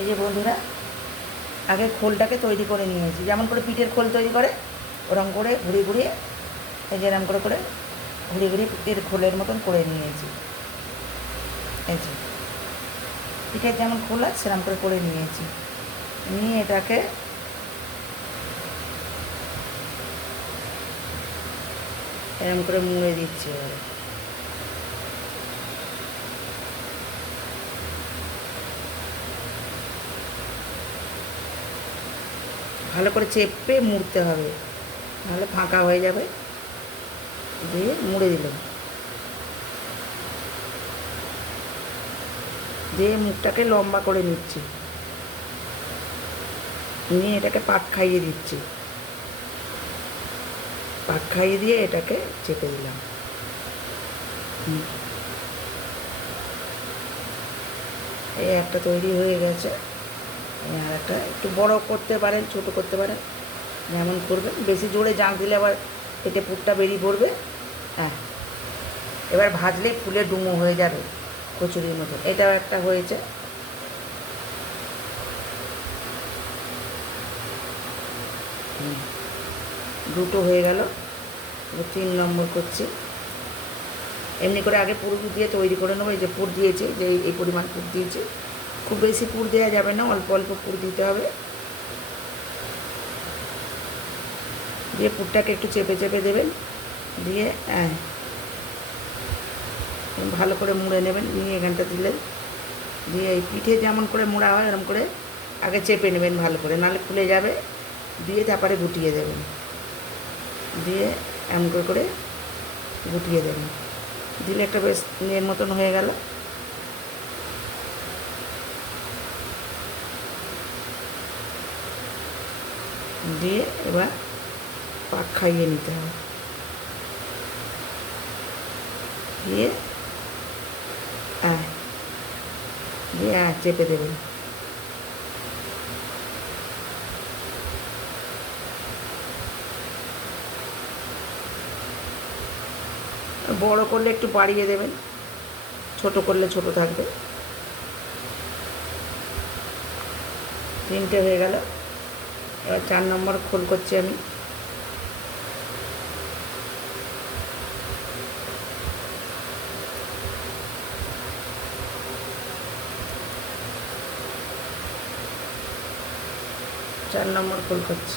এই যে বন্ধুরা, আগে খোলটাকে তৈরি করে নিয়েছি, যেমন করে পিঠের খোল তৈরি করে ওরকম করে ঘুরিয়ে ঘুরিয়ে, এই যে এরকম করে করে ঘুরিয়ে ঘুরিয়ে পিঠের খোলের মতন করে নিয়েছি। এই যে পিঠের যেমন খোল হয় সেরকম করে করে নিয়েছি। নিয়ে এটাকে এরকম করে মুড়ে দিচ্ছি। এবারে ভালো করে চেপে মুড়তে হবে, নাহলে ফাঁকা হয়ে যাবে। দিয়ে মুড়ে দিলাম, দিয়ে মুখটাকে লম্বা করে নিচ্ছি, নিয়ে এটাকে পাক খাইয়ে দিচ্ছি। পাক খাইয়ে দিয়ে এটাকে চেপে দিলাম। এই একটা তৈরি হয়ে গেছে। আর একটা একটু বড় করতে পারেন, ছোট করতে পারেন, যেমন করবেন। বেশি জোরে জাঁক দিলে আবার পেটে পুরটা বেরিয়ে পড়বে। হ্যাঁ, এবার ভাজলেই ফুলে ডুমো হয়ে যাবে কচুরির মতো। এটাও একটা হয়েছে। দুটো হয়ে গেল, 3 নম্বর করছি। এমনি করে আগে পুর দিয়ে তৈরি করে নেবো। এই যে পুর দিয়েছি, যে এই পরিমাণ পুর দিয়েছি। খুব বেশি পুর দেওয়া যাবে না, অল্প অল্প পুর দিতে হবে। দিয়ে পুরটাকে একটু চেপে চেপে দেবেন, দিয়ে ভালো করে মুড়ে নেবেন। নিয়ে এখানটা দিলেন, দিয়ে এই পিঠে যেমন করে মোড়া হয় এরকম করে আগে চেপে নেবেন ভালো করে, নাহলে খুলে যাবে। দিয়ে তারপরে গুটিয়ে দেবেন, দিয়ে এমন করে করে গুটিয়ে দেবেন। দিলে একটা বেশ নের মতন হয়ে গেল। দিয়ে এবার পাক খাইয়ে নিতে হবে। দিয়ে দিয়ে চেপে দেবেন। বড় করলে একটু বাড়িয়ে দেবেন, ছোট করলে ছোট থাকবে। 3টে হয়ে গেল। এবার 4 নম্বর খোল করছি আমি। চার নম্বর খোল করছি।